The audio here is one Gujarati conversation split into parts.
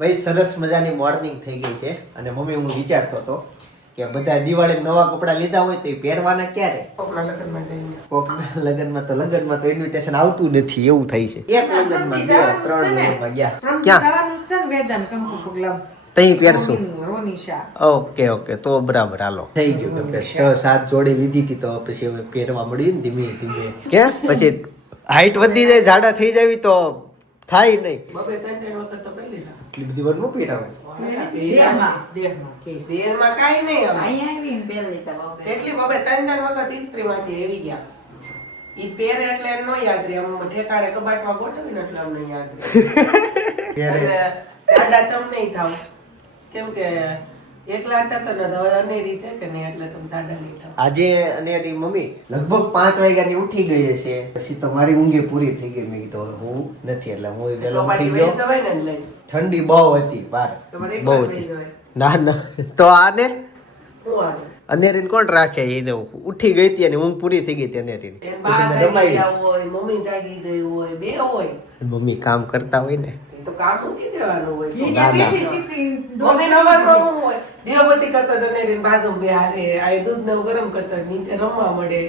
ભાઈ સરસ મજાની મોર્નિંગ થઈ ગઈ છે. અને મમ્મી હું વિચારતો હતો કે બધા દિવાળી નવા કપડાં લીધા હોય તો એ પહેરવાના ક્યારે? કોકના લગ્નમાં જઈને કોકના લગ્નમાં તો લગ્નમાં તો ઇન્વિટેશન આવતું નથી એવું થાય છે. એક લગ્નમાં બે ત્રણ લગ્નમાં ગયા. ક્યાં? તઈ પહેરશું? ઓકે ઓકે તો બરાબર હાલો. થઈ ગયું કે છ સાત જોડી લીધી હતી તો પછી હવે પહેરવા મળ્યું ને ધીમે ધીમે. કે પછી હાઈટ વધી જાય જાડા થઈ જાવી તો થાય નહીં. બબે ત્રણ ત્રણ વખત તો પહેલી ના એટલી બધી વારનું પહેરાવે. દેહમાં કાંઈ નહીં હવે. કેટલી બબે? ત્રણ ત્રણ વખત ઇસ્ત્રીમાંથી એવી ગયા. ઈ પહેરે એટલે એમ નો યાદ રહે. આમ ઠેકાણે કબાટમાં ગોઠવીને એટલે અમને યાદ રહે. અને જાડા તમ નહીં થાવ. કેમ કે એકલા હતા તો હવે અનેરી છે કે નહીં એટલે તમે જાડા નહીં થાવ આજે અને મમ્મી લગભગ પાંચ વાગ્યાની ઉઠી ગઈ છે પછી તો મારી ઊંઘે પૂરી થઈ ગઈ. મેં કીધું હવે હું નથી એટલે હું પેલો ઉઠી ગયો. ઠંડી બહુ હતી બાર. બહુ હતી. ના ના. તો આને? હું અનેરીને કોણ રાખે? એને ઉઠી ગઈ હતી અને ઊંઘ પૂરી થઈ ગઈ હતી અનેરીની. મમ્મી જાગી ગઈ હોય બે હોય. મમ્મી કામ કરતા હોય ને. તો કામ મૂકી દેવાનું હોય? મમ્મી હું હોય. દીવાબત્તી કરતા તો ને બાજુ બેહારે. આ દૂધ ને ગરમ કરતા નીચે રમવા મળે.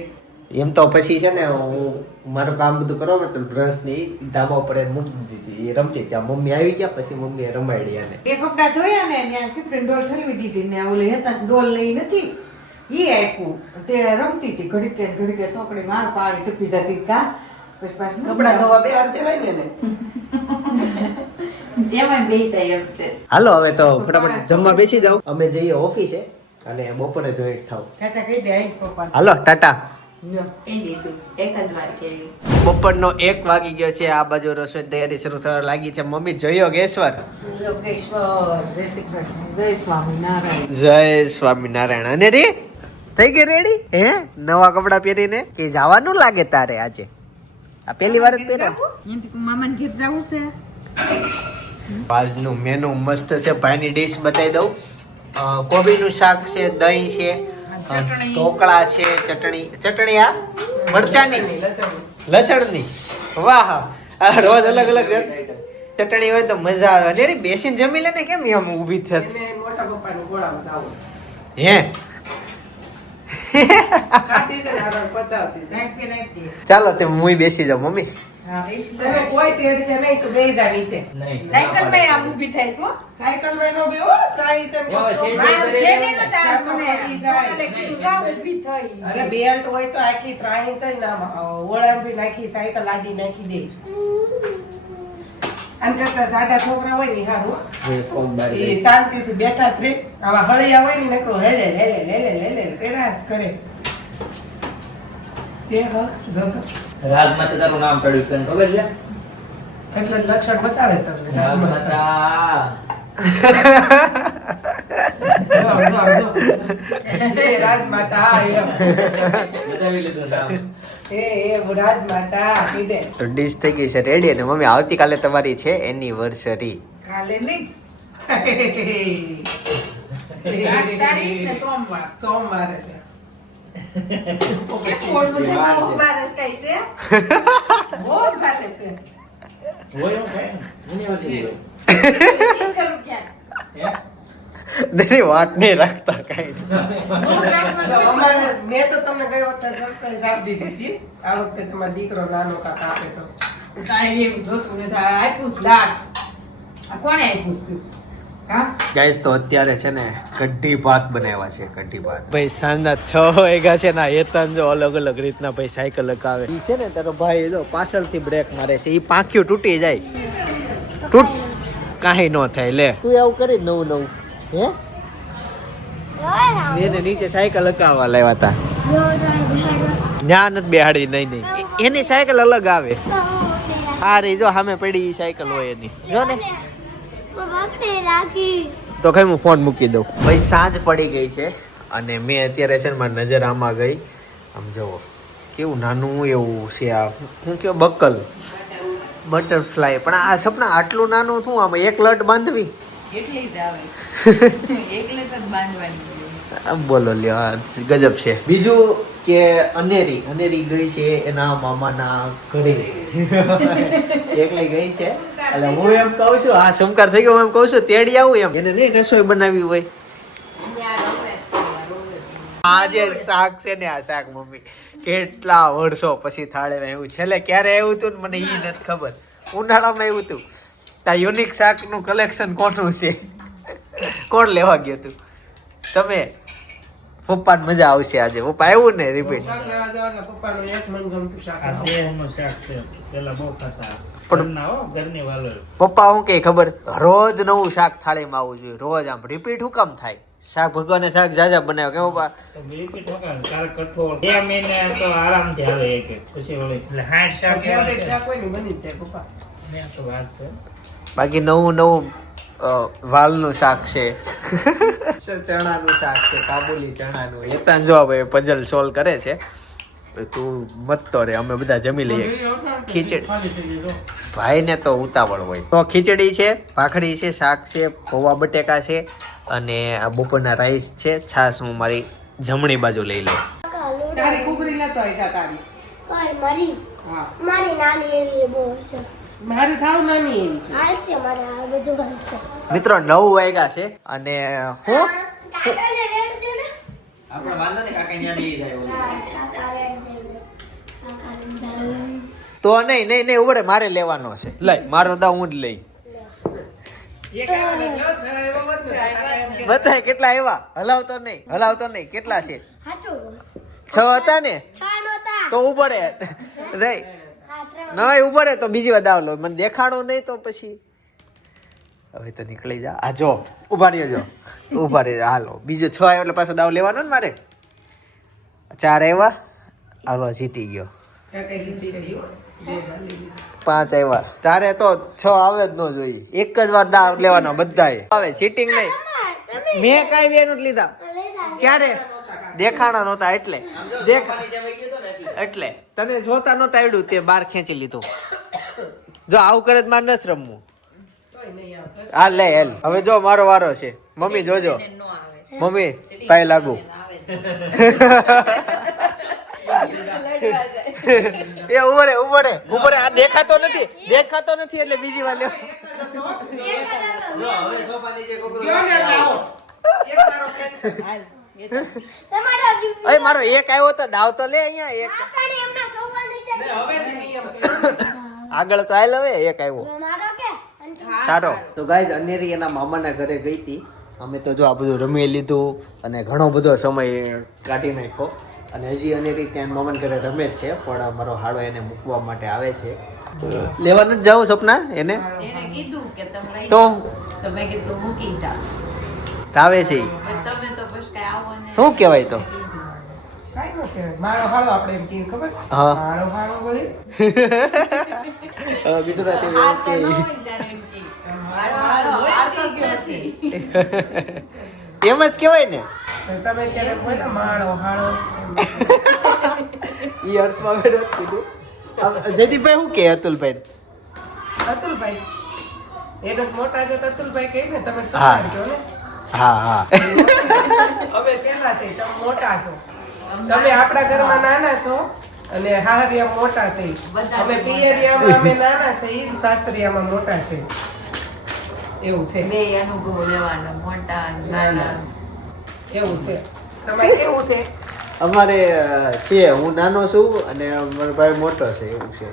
એમ તો પછી છે ને હું મારું કામ બધું કરવા માટે બ્રશની ધાબા ઉપર મૂકી દીધી એ રમતી ત્યાં મમ્મી આવી ગયા પછી મમ્મીએ રમાડી અને એ કપડા ધોયા ને ત્યાં શિફ્ટની ડોલ ઠલવી દીધી ને ઓલે હતા ડોલ લઈ નથી. એ આપ્યું તે રમતી હતી ઘડીકે ઘડીકે સોકડી માર પાડી ટપી જતી કા. પછી કપડા ધોવા બે હાર દેવાય ને હાલો હવે તો ફટાફટ જમવા બેસી જાવ અમે જઈએ ઓફિસે અને બપોરે જોઈ થાવ. ટાટા કહી દે આઈ પપ્પા. હાલો ટાટા. બપોર નો એક બપોરનો વાગી ગયો છે આ બાજુ રસોઈ તૈયારી શરૂ થવા લાગી છે. મમ્મી જોયો ગેશ્વર યોગેશ્વર જય સ્વામિનારાયણ. અને રે થઈ ગઈ રેડી હે? નવા કપડા પહેરીને? કે જવાનું લાગે તારે આજે? આ પહેલી વાર જ પહેર્યા? મામાને ઘેર જવું છે. આજનું મેનુ મસ્ત છે. ભાઈની ડીશ બતાવી દઉં. કોબીનું શાક છે દહીં છે ઢોકળા છે ચટણી ચટણી આ મરચાની? લસણની? વાહ આ રોજ અલગ અલગ ચટણી હોય તો મજા આવે. અને બેસીને જમી લે ને કેમ એમ ઊભી થતી? હે ખાતી છે ને હારણ પચાવતી છે. નાખી નાખી ચાલો તે હું બેસી જાઉં મમ્મી. તમે કોઈ તેડ છે નહીં તો બેહી જા નીચે સાયકલમાં આમ ઊભી થાય છો સાયકલમાં નો બેહો ટ્રાય તેમ અરે બેલ્ટ હોય તો આખી ત્રાહી નાખી સાયકલ આડી નાખી દે. આમ કરતા સાડા છોકરા હોય ને હારું. એ શાંતિથી બેઠા ત્રે આવા હળિયા હોય ને નકરો હેલે હેલે હેલે હેલે તેરાસ કરે. રાજમાતા તારું નામ પડ્યું તને ખબર છે? એટલે લક્ષણ બતાવે છે તમને રાજમાતા. રાજમાતા એમ. બતાવી લીધું નામ. તો ડીશ થઈ ગઈ છે રેડી અને મમ્મી આવતીકાલે તમારી છે એનિવર્સરી કાલે નહીં. સોમવાર. સોમવારે છે. હોય એવું કઈ યુનિવર્સિટી હોય નહીં વાત નહીં રાખતા કઈ. અમારે મેં તો તમને ગઈ વખતે સરપ્રાઈઝ આપી દીધી હતી આ વખતે તમારો દીકરો નાનો કાકા આપે તો કાંઈ એવું જોતું નથી આ આપ્યું છે આ કોણે આપ્યું છે ગાઈસ તો અત્યારે છે ને કઢી ભાત બનાવ્યા છે કઢી ભાત. ભાઈ સાંજના છ વાગ્યા છે ને એતન જો અલગ અલગ રીતના ભાઈ સાયકલ લગાવે. ઈ છે ને તારો ભાઈ જો પાછળથી બ્રેક મારે છે ઈ પાંખ્યું તૂટી જાય. તૂટ કાંઈ ન થાય લે. તું એવું કરી નવું નવું. હે? એને નીચે સાયકલ લગાવવા લાવ્યા હતા ન્યા નથી બેહાડી નહીં નહીં. એની સાયકલ અલગ આવે. આ રહી જો સામે પડી સાયકલ હોય એની. જો ને. તો કઈ હું ફોન મૂકી દઉં. ભાઈ, સાંજ પડી ગઈ છે અને મેં અત્યારે છે મારી નજર આમાં ગઈ. આમ જુઓ કેવું નાનું એવું છે આ. હું કે બકલ બટરફ્લાય. પણ આ સપના આટલું નાનું શું આમ એક લટ બાંધવી. એટલી જ આવે. એકલે જ બાંધવાની આમ બોલો લ્યો આ ગજબ છે. બીજું કે અનેરી અનેરી ગઈ છે એના મામાના ઘરે. એકલી ગઈ છે. એટલે હું એમ કહું છું આ સમકાર થઈ ગયો હું એમ કહું છું તેડી આવું એમ. એને નહીં રસોઈ બનાવી હોય. આ જે શાક છે ને આ શાક મમ્મી કેટલા વર્ષો પછી થાળે એવું છેલ્લે ક્યારે આવ્યું હતું ને મને એ નથી ખબર. ઉનાળામાં આવ્યું હતું તાર યુનિક શાકનું કલેક્શન કોનું છે? કોણ લેવા ગયું તું? તમે? પપ્પાને મજા આવશે આજે. પપ્પા આવ્યું ને રિપીટ શાક લેવા જાવ એટલે પપ્પાનું એક મનગમતું શાક આ લાવો. દેહનું શાક છે. પેલા બહુ ખાતા. પણ- ઘરના હો ઘરની વાલો પપ્પા શું કે ખબર? રોજ નવું શાક થાળીમાં આવવું જોઈએ. રોજ આમ રિપીટ હું કામ થાય? શાક ભગવાને શાક જાજા બનાવ્યો કે પપ્પા? રિપીટ કઠોળ બે મહિને તો આરામથી આવે એક પછી વળી એટલે હાઠ શાક. શાક હોય ને બની જાય પપ્પા. મેં તો વાત છે. બાકી નવું નવું વાલનું શાક છે. ચણાનું શાક છે કાબુલી ચણાનું. એ ત્યાં જો ભાઈ પઝલ સોલ્વ કરે છે. તું મતતો રે અમે બધા જમી લઈએ. ખીચડી. ભાઈને તો ઉતાવળ હોય. તો ખીચડી છે ભાખરી છે શાક છે પૌવા બટેકા છે અને આ બપોરના રાઈસ છે. છાશ હું મારી જમણી બાજુ લઈ લઉં. તારી કુકરી લેતો આવી જા તારી. મારી. મારી નાની એવી બહુ છે. મારી થાવ નાની એવી છે. હાલશે મારે આ બધું હાલશે મિત્રો નવ વાગ્યા છે અને હું? કાકાને રેડ દે ને. આપણે વાંધો નહીં કાકા ત્યાં લઈ જાય ને. તો નહીં નહીં નહીં ઉભરે મારે લેવાનો છે. લઈ મારો દા હું જ લઈ. ને ને બધાય કેટલા આવ્યા? હલાવતો નહીં હલાવતો નહીં કેટલા છે? છ હતા ને. તો ઊભો રે નહીં એવું રે તો બીજી વાર દાવ લો મને દેખાડો નહીં તો પછી. હવે તો નીકળી જા. આ જો ઊભા રહ્યો જો. ઊભા રહી હાલો. બીજો છ આવ્યો એટલે પાછો દાવ લેવાનો ને મારે? ચાર આવ્યા? હાલો જીતી ગયો. બે. પાંચ આવ્યા. તારે તો છ આવે જ ન જોઈએ. એક જ વાર દાવ લેવાનો બધાએ. આવે ચીટિંગ નહીં. મેં કાંઈ બેનું જ લીધા. ક્યારે? દેખાણા નહોતા એટલે. દેખ એટલે. તને જોતા નહોતા આવડ્યું તે બાર ખેંચી લીધું. જો આવું કરે તો મારે નથી રમવું. હા લે હેલ. હવે જો મારો વારો છે. મમ્મી જોજો. મમ્મી પાય લાગુ. એ ઉભરે ઉભરે ઊભો રે. ઊભો રે. આ દેખાતો નથી. દેખાતો નથી એટલે બીજી વાર લેવો હવે સોફા નીચે કોકરું જીવ- અરે મારો એક આવ્યો તો દાવ તો લે અહીંયા એક. આગળ તો આવેલો હવે એક આવ્યો. સારો તારો. તો ગાઈઝ અનેરી એના મામાના ઘરે ગઈ હતી. અમે તો જો આ બધું રમી લીધું અને ઘણો બધો સમય કાઢી નાખ્યો. અને હજી અનેરી ત્યાં મામાના ઘરે રમે જ છે પણ અમારો હાડો એને મૂકવા માટે આવે છે. લેવાનું જ જાઉં સપના એને? એને કીધું કે તમે તો? તો મેં કીધું મૂકી જાઓ તો આવે છે ઈ. પણ તમે તો બસ કઈ આવો ને શું કહેવાય તો કાંઈ ન કહેવાય. માળો હાળો આપણે એમ કે. જ નથી. એમ જ કહેવાય ને તમે માળો હાળો. ઈ અર્થમાં મેં કીધું જયદીપભાઈ શું કહે અતુલભાઈ અતુલભાઈ એ જ મોટા છે અતુલભાઈ કહે ને તમે હા. હા હા. અમે છેલ્લા છે તમે મોટા છો. તમે આપણા ઘરમાં નાના છો અને હાહરિયા મોટા છે. અમે પિયરિયામાં અમે નાના છે ઈ સાસરિયામાં મોટા છે. એવું છે. બે અનુભવ લેવાના મોટા નાના. એવું છે. તમારે કેવું છે? અમારે છે હું નાનો છું અને મારો ભાઈ મોટો છે એવું છે.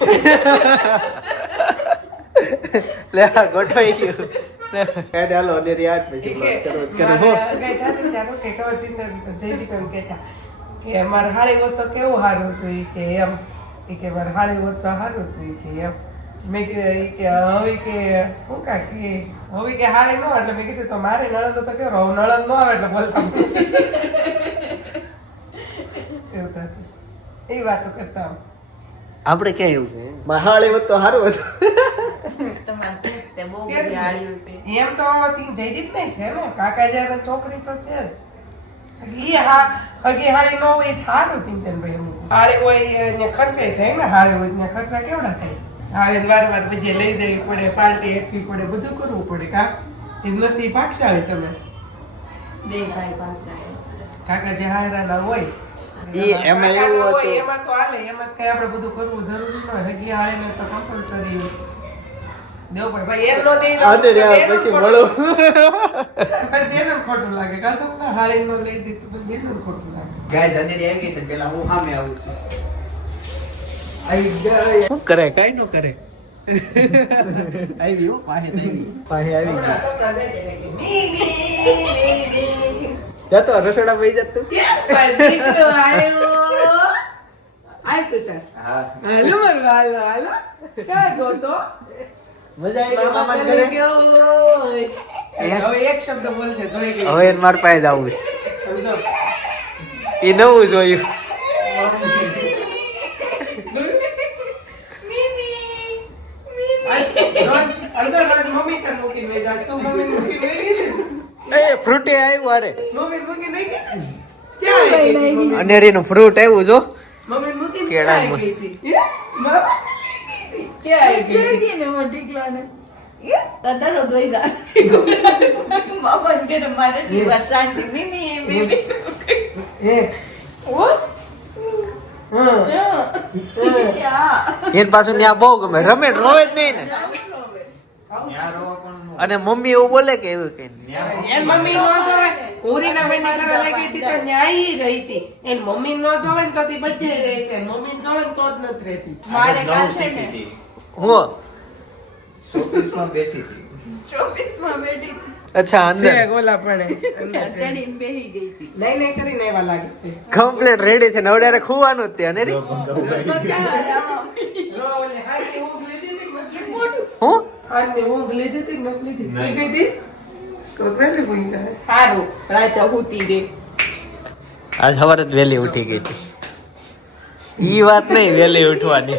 લે ગોઠવાઈ ગયું. કાંઈ હાલો અનેરી યાદ પછી કરો કરો. ત્યારે કે ખબર કે મારે હાળી હોત તો કેવું સારું હતું કે એમ કે મારે હાળી હોત તો સારું હતું ઈ કે એમ મેં કીધું કે હવે કે શું કા કે હવે કે હાળી ન એટલે મેં કીધું તો મારે નણંદ તો કેવો હવે નણંદ ન આવે એટલે બોલતા એવું થતું એ વાતો કરતા આમ. આપણે ક્યાં એવું છે મહાળી હોત તો સારું હતું તે બહુ બધી આળીઓ છે. એમ તો જયદીપ ને છે ને કાકા જ્યારે છોકરી તો છે જ. હા અગે હાળી નો હોય એ ચિંતન ભાઈ હું હાળી હોય ને ખર્ચે થાય ને હાળી હોય ને ખર્ચા કેવડા થાય? હાળી વાર વાર બજે લઈ જવી પડે પાર્ટી એકવી પડે બધું કરવું પડે કા? એ નથી ભાગશાળી તમે? બે ભાઈ ભાગશાળી. કાકા જે હારાના હોય. ઈ એમાં એવું હોય હતું. એમાં તો હાલે એમાં કઈ આપણે બધું કરવું જરૂરી ન હોય. હગી હાળીને તો કમ્પલસરી દેવું પડે ભાઈ એમ નો દે તો અને પછી મળો. પછી બેનનું ખોટું લાગે. કાં તો પેલા હાળીનું લઈ દીધું પછી બેનનું ખોટું લાગે. ગાઈસ અને રે આવી છે પેલા હું સામે આવું છું. આવી ગયા શું કરે? કઈ નો કરે. આવી હો પાસે આવી. પાસે આવી ગઈ. હમણાં તમને જાય એટલે કે, મી, મી, મી, મી. જતો રસોડા પઈ જત તું. આયો. હા. હાલો મારો હાલો, હાલો. ક્યાં ગયો તો? મજા આવી ગઈ. હવે એક શબ્દ બોલશે જોઈ ગઈ. હવે માર પાસે જવું છે. એ નવું જોયું. ફ્રૂટી આવ્યું અરે? અનેરીનું ફ્રૂટ આવ્યું જો. કેળા મસ્ત. આવી ગઈ? ને મોટી દોઈ જા. મારે જીવા શાંતિ. મીમી, મીમી. પાછું ત્યાં બહુ ગમે. રમે રોવે જ નહીં ને. અને મમ્મી એવું બોલે કે એવું કે મમ્મી નો જોવે. ઉરીના બેની ઘરે લઈ ગઈ હતી તો ન્યાય રહી હતી. એન મમ્મી નો જોવે ને તો તી બધે રહે છે. મમ્મી જોવે ને તો જ નથી રહેતી. મારે કાલ છે ને. હું? ચોવીસમાં બેઠી અચ્છા અંદર. છે ગોલા પણ. ચડીને બેહી ગઈ હતી. નહીં નહીં કરીને એવા લાગે છે. કમ્પ્લીટ રેડી છે. નવડારે ખુવાનું જ તે લીધી? હું? હાથની ઊંઘ લીધી હતી નથી લીધી. ઈ ગઈ હતી તો કેટલી સારું રાતે હુતી રે આજ સવારે જ વહેલી ઉઠી ગઈ હતી. ઈ વાત નહીં વહેલી ઉઠવાની.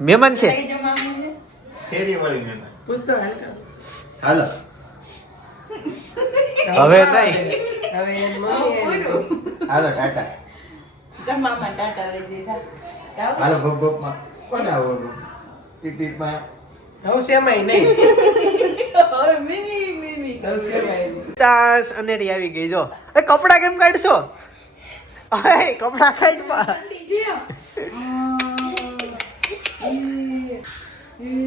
મહેમાન છે. હાલ. હવે નહીં. હાલો ટાટા. જમવામાં ટાટા લઈ દીધા. હાલો ભપમાં કોને આવો પીપમાં હવે શેમાય નહીં. હવે મીમી મીમી હવે શેમાય તાસ અનેરી આવી ગઈ જો. એ કપડા કેમ કાઢશો? અરે કપડા કાઢ જુઓ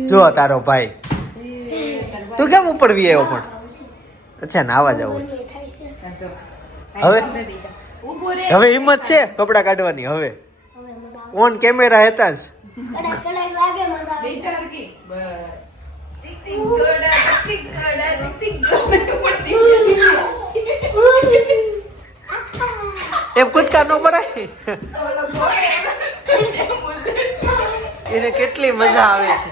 જો તારો ભાઈ તું કેમ ઉપર વી આવ્યો પણ અચ્છા નાવા જવું હવે હવે હિંમત છે કપડા કાઢવાની હવે ઓન કેમેરા હતા જ ટીક ટીક ગોડા ટીક ટીક ગોડા ટીક ટીક ગોડા પડતી એમ કૂદકા ન પડે એને કેટલી મજા આવે છે.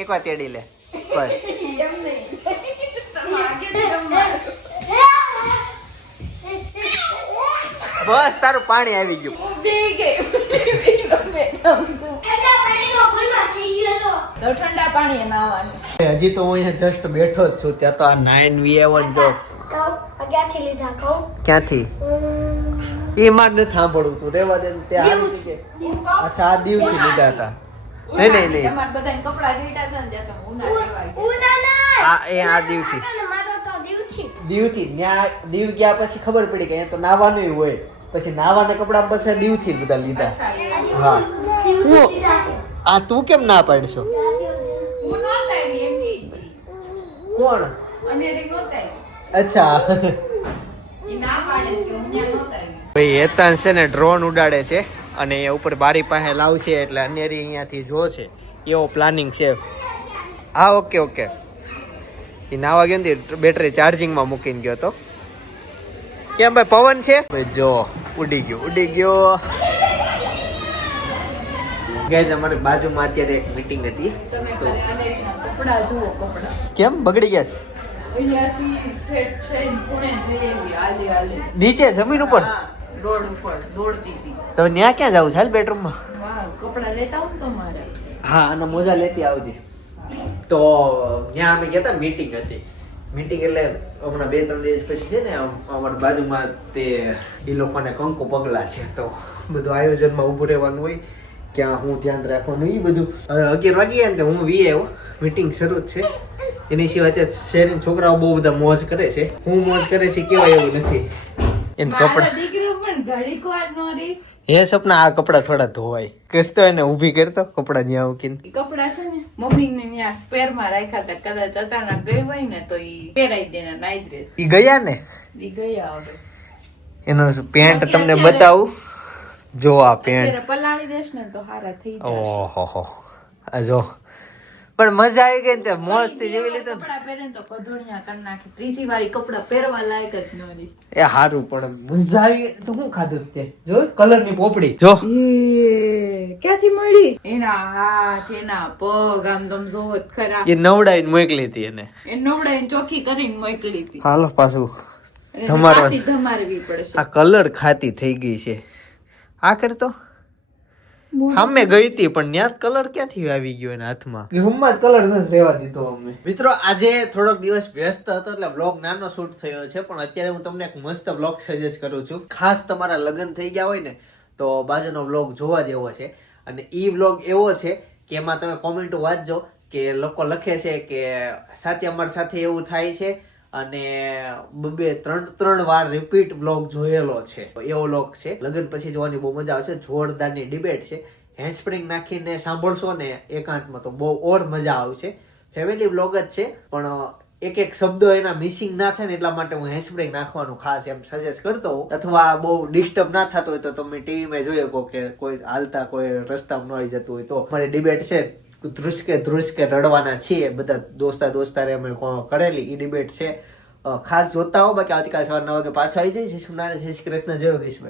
એક વાર તેડી લે. બસ. બસ તારું પાણી આવી ગયું. ઠંડા પાણીનો ગુનો થઈ ગયો તો તો ઠંડા પાણી હજી તો હું અહીંયા જસ્ટ બેઠો જ છું. ત્યાં તો આ નાઇન વી એવન જો ક્યાંથી લીધા કહું? ક્યાંથી? ઉમ, એ માર નથી સાંભળવું તું. રેવા દે ને તે આવી રીતે. અચ્છા આ દિવથી લીધા હતા. નહીં નહીં નહીં. તમારે બધાને કપડા લીધા હતા ને ત્યાં ઉના લેવા ગયા. ઉનાના આ એ આ દીવથી. કાકાને મારો તો દીવથી. દીવથી. ન્યા દીવ ગયા પછી ખબર પડી કે અહીંયા તો નાવાનું હોય. પછી નાવાના કપડા પછી દીવથી બધા લીધા. હા. આ તું કેમ ના પાડશો? એમ. કોણ. અચ્છા. ભાઈ હેતાન છે ને ડ્રોન ઉડાડે છે અને એ ઉપર બારી પાસે લાવશે એટલે અનેરી અહીંયાથી જોશે. એવો પ્લાનિંગ છે. હા ઓકે ઓકે એ નાવા ગયો ને બેટરી ચાર્જિંગમાં મૂકીને ગયો તો. કેમ ભાઈ પવન છે? ભાઈ જો ઉડી ગયો ઉડી ગયો. ગઈ અમારી બાજુમાં અત્યારે એક મીટિંગ હતી. તો કેમ? બગડી ગયા છે. નીચે જમીન ઉપર? રોડ ઉપર દોડતી હતી. તો ત્યાં ક્યાં જાવ છે? બેડરૂમમાં. કપડા લેતા આવું તમારે. હા અને મોજા લેતી આવજે. તો ત્યાં અમે ગયા હતા મીટિંગ હતી. મીટિંગ એટલે હમણાં બે ત્રણ દિવસ પછી છે ને અમ- અમારી બાજુમાં તે એ લોકોને કંકુ પગલા છે. તો બધું આયોજનમાં ઊભું રહેવાનું હોય ક્યાં હું ધ્યાન રાખવાનું એ બધું. અગિયાર વાગી ગયા ને તો હું વી આવ્યો મીટિંગ શરૂ જ છે. એની સિવાય તે શહેરી છોકરાઓ બહુ બધા મોજ કરે છે. હું મોજ કરે છે કેવાય એવું નથી. એને કપડા દીકરો પણ ઘડીક વાર નો રહી હે સપના આ કપડા થોડા ધોવાય. કરતો એને ઊભી કરતો કપડા ત્યાં મૂકીને. કપડા છે ને મમ્મી ને ત્યાં સ્પેરમાં રાખ્યા હતા. કદાચ અચાનક ગઈ હોય ને તો ઈ પહેરાઈ દે નાઈ ડ્રેસ ઈ ગયા ને? ઈ ગયા હવે. એનો પેન્ટ તમને બતાવું? જો આ પેન્ટ. પલાળી દેશ ને તો હારા થઈ જશે ઓહો આ જો પણ મજા આવી ગઈ ને તે મસ્ત જેવી લીધો ને. કપડા પહેરે તો કધોણિયા કરી નાખી. ત્રીજી વાળી કપડા પહેરવા લાયક જ ન રહી. એ હારું પણ મજા આવી તો હું ખાધું તે? જો કલરની પોપડી. જો. ક્યાંથી મળી? એના હાથ એના પગ આમ તમ જોવો જ ખરા. એ નવડાઈને મોકલી હતી એને. એ નવડાઈને ચોખ્ખી કરીને મોકલી હતી. હાલો પાછું એને ધમારવી પડશે? આ કલર ખાતી થઈ ગઈ છે. આ કરતો. સામે ગઈ હતી પણ ત્યાં કલર ક્યાંથી આવી ગયો એના હાથમાં? રૂમમાં કલર નથી રહેવા દીધો અમે મિત્રો આજે થોડોક દિવસ વ્યસ્ત હતો એટલે બ્લોગ નાનો શૂટ થયો છે પણ અત્યારે હું તમને એક મસ્ત બ્લોગ સજેસ્ટ કરું છું. ખાસ તમારા લગ્ન થઈ ગયા હોય ને તો બાજુનો બ્લોગ જોવા જેવો છે. અને ઈ બ્લોગ એવો છે કે એમાં તમે કોમેન્ટો વાંચજો કે લોકો લખે છે કે સાચે અમારી સાથે એવું થાય છે. અને બે ત્રણ ત્રણ વાર રિપીટ બ્લોગ જોયેલો છે. એવો લોક છે. લગ્ન પછી જોવાની બહુ મજા આવશે. જોરદારની ડિબેટ છે. હેન્ડસ્પ્રિંગ નાખીને સાંભળશો ને એકાંતમાં તો બહુ ઓર મજા આવશે. ફેમિલી બ્લોગ જ છે, પણ એક એક શબ્દ એના મિસિંગ ના થાય ને એટલા માટે હું હેન્ડસ્પ્રિંગ નાખવાનું ખાસ એમ સજેસ્ટ કરતો હોઉં. અથવા બહુ ડિસ્ટર્બ ના થતો હોય તો તમે ટીવીમાં જોઈ શકો કે કોઈ હાલતા કોઈ રસ્તામાં ન આવી જતું હોય તો. મારી ડિબેટ છે ધ્રુસકે ધ્રુસકે રડવાના છીએ. બધા દોસ્તા દોસ્તારે અમે કો- કરેલી એ ડિબેટ છે. ખાસ જોતા હો બાકી સવાર નવ વાગે પાછા આવી નારાયણ શ્રી કૃષ્ણ, જય કૃષ્ણ